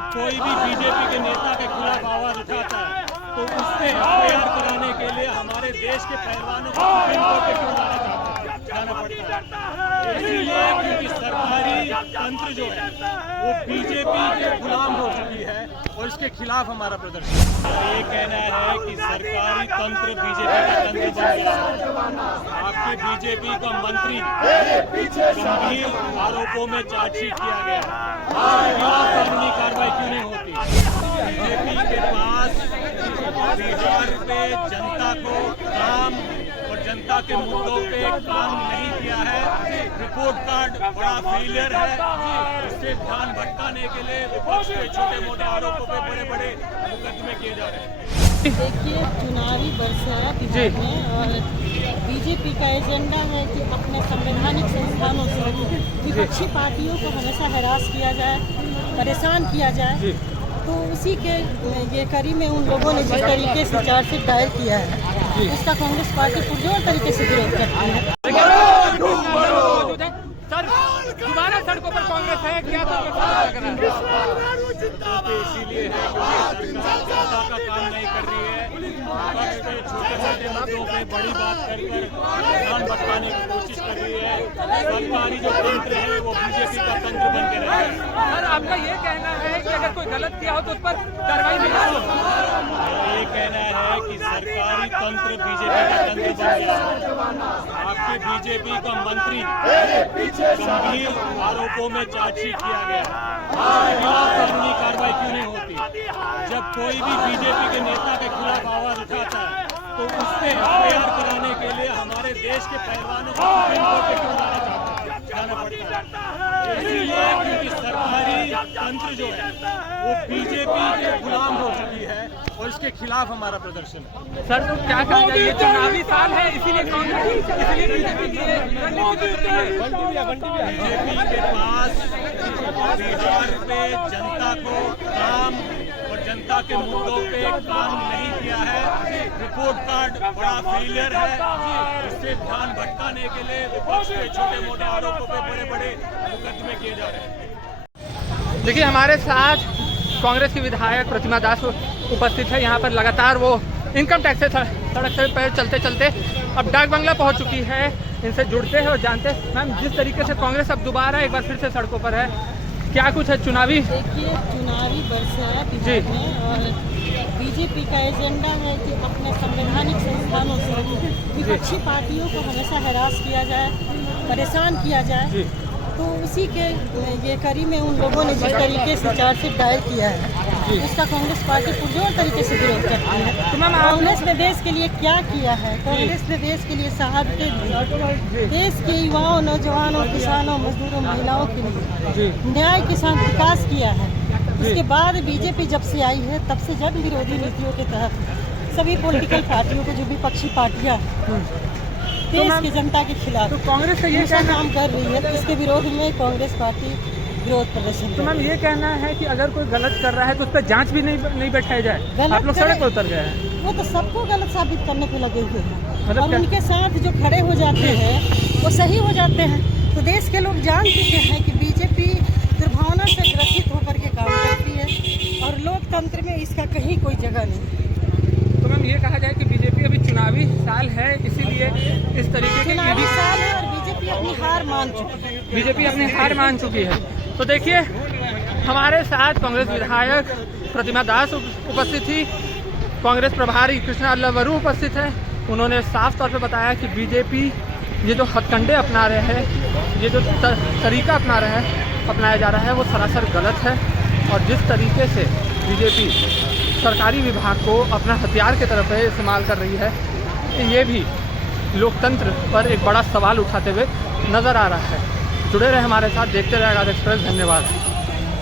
जब कोई भी बीजेपी के नेता के खिलाफ आवाज उठाता है तो उससे एफआईआर कराने के लिए हमारे देश के पहलवानों को सुप्रीम कोर्ट पे क्यों जाना पड़ता है? इसीलिए क्योंकि सरकारी तंत्र जो है वो बीजेपी के गुलाम हो चुकी है और इसके खिलाफ हमारा प्रदर्शन। ये कहना है कि सरकारी तंत्र बीजेपी का तंत्र बन गया है। आपके बीजेपी का मंत्री गंभीर आरोपों में चार्जशीट किया गया है, उसके खिलाफ कानूनी कार्रवाई क्यों नहीं होती? बीजेपी के पास बिहार पे जनता को काम और जनता के मुद्दों पे काम नहीं किया है। रिपोर्ट कार्ड बड़ा फेलियर है, इससे ध्यान भटकाने के लिए विपक्ष के छोटे मोटे आरोपों पे बड़े बड़े मुकदमे किए जा रहे हैं। देखिए, चुनावी वर्ष है बिहार में और बीजेपी का एजेंडा है कि अपने संवैधानिक संस्थानों से विपक्षी पार्टियों को हमेशा हैरास किया जाए, परेशान किया जाए। तो उसी के ये कड़ी में उन लोगों ने जिस तरीके से चार्जशीट दायर किया है उसका कांग्रेस पार्टी पुरजोर तरीके से विरोध करती है। सर, दोबारा सड़कों पर कांग्रेस है क्या? इसीलिए है क्योंकि सरकार जनता का काम नहीं कर रही है, छोटे छोटे मुद्दों पे बड़ी बात कर ध्यान भटकाने की कोशिश कर रही है। सरकारी जो तंत्र है वो बीजेपी का तंत्र बन के रहा है। सर, आपका ये कहना है कि अगर कोई गलत किया हो तो उस पर कार्रवाई नहीं हो? ये कहना है कि सरकारी तंत्र बीजेपी का तंत्र बन गया है। आपके बीजेपी का मंत्री गंभीर आरोपों में चार्जशीट किया गया है, उसके खिलाफ कानूनी कार्रवाई क्यों नहीं होती? जब कोई भी बीजेपी के नेता के खिलाफ आवाज उठाता है तो उससे एफआईआर कराने के लिए हमारे देश के पहलवानों को सुप्रीम कोर्ट पे क्यों जाना पड़ता है? इसीलिए क्योंकि सरकारी तंत्र जो है वो बीजेपी के गुलाम हो चुकी है और इसके खिलाफ हमारा प्रदर्शन है। सर, तो क्या करेंगे? ये चुनावी साल है, इसीलिए बीजेपी के पास बिहार पे जनता को काम और जनता के मुद्दों पे काम नहीं किया है। रिपोर्ट कार्ड बड़ा फेलियर है, इससे ध्यान भटकाने के लिए विपक्ष के छोटे मोटे आरोपों पे बड़े बड़े मुकदमे किए जा रहे हैं। देखिए, हमारे साथ कांग्रेस की विधायक प्रतिमा दास उपस्थित है। यहाँ पर लगातार वो इनकम टैक्स से सड़क से पैर चलते चलते अब डाक बंगला पहुँच चुकी है। इनसे जुड़ते हैं और जानते हैं मैम, जिस तरीके से कांग्रेस अब दोबारा एक बार फिर से सड़कों पर है, क्या कुछ है चुनावी? देखिए, चुनावी वर्ष है बिहार में और बीजेपी का एजेंडा है कि अपने संवैधानिक संस्थानों से विपक्षी पार्टियों को हमेशा हैरास किया जाए, परेशान किया जाए। तो उसी के ये कड़ी में उन लोगों ने जिस तरीके से चार्जशीट दायर किया है उसका कांग्रेस पार्टी पुरजोर तरीके से विरोध करती है। तो मैम, कांग्रेस ने देश के लिए क्या किया है? कांग्रेस ने देश के लिए शहादतें दी, देश के युवाओं, नौजवानों, किसानों, मजदूरों, महिलाओं के लिए न्याय के साथ विकास किया है। उसके बाद बीजेपी जब से आई है तब से जन विरोधी नीतियों के तहत सभी पॉलिटिकल पार्टियों को, जो विपक्षी पार्टियां देश की जनता के खिलाफ तो कांग्रेस का ये काम कर रही है, इसके विरोध में कांग्रेस पार्टी विरोध प्रदर्शन। तो मैम, ये कहना है कि अगर कोई गलत कर रहा है तो उस पर जांच भी नहीं बैठाई जाए। आप लोग सड़क पर उतर गए हैं। वो तो सबको गलत साबित करने पे लगे हुए हैं मतलब और उनके साथ जो खड़े हो जाते हैं वो सही हो जाते हैं। तो देश के लोग जान चुके हैं कि बीजेपी दुर्भावना से ग्रसित होकर के काम करती है और लोकतंत्र में इसका कहीं कोई जगह नहीं। तो मैम, ये कहा जाए कि बीजेपी अभी चुनावी साल है, इसीलिए इस तरीके की चुनावी साल है और बीजेपी अपनी हार मान चुकी है। बीजेपी अपनी हार मान चुकी है। तो देखिए, हमारे साथ कांग्रेस विधायक प्रतिमा दास उपस्थित थी, कांग्रेस प्रभारी कृष्णा अल्लावरू उपस्थित है। उन्होंने साफ तौर पे बताया कि बीजेपी ये जो हथकंडे अपना रहे हैं, ये जो तरीका अपनाया जा रहा है वो सरासर गलत है। और जिस तरीके से बीजेपी सरकारी विभाग को अपना हथियार की तरफ इस्तेमाल कर रही है, ये भी लोकतंत्र पर एक बड़ा सवाल उठाते हुए नज़र आ रहा है। जुड़े रहे हमारे साथ, देखते रहे आज़ाद एक्सप्रेस। धन्यवाद।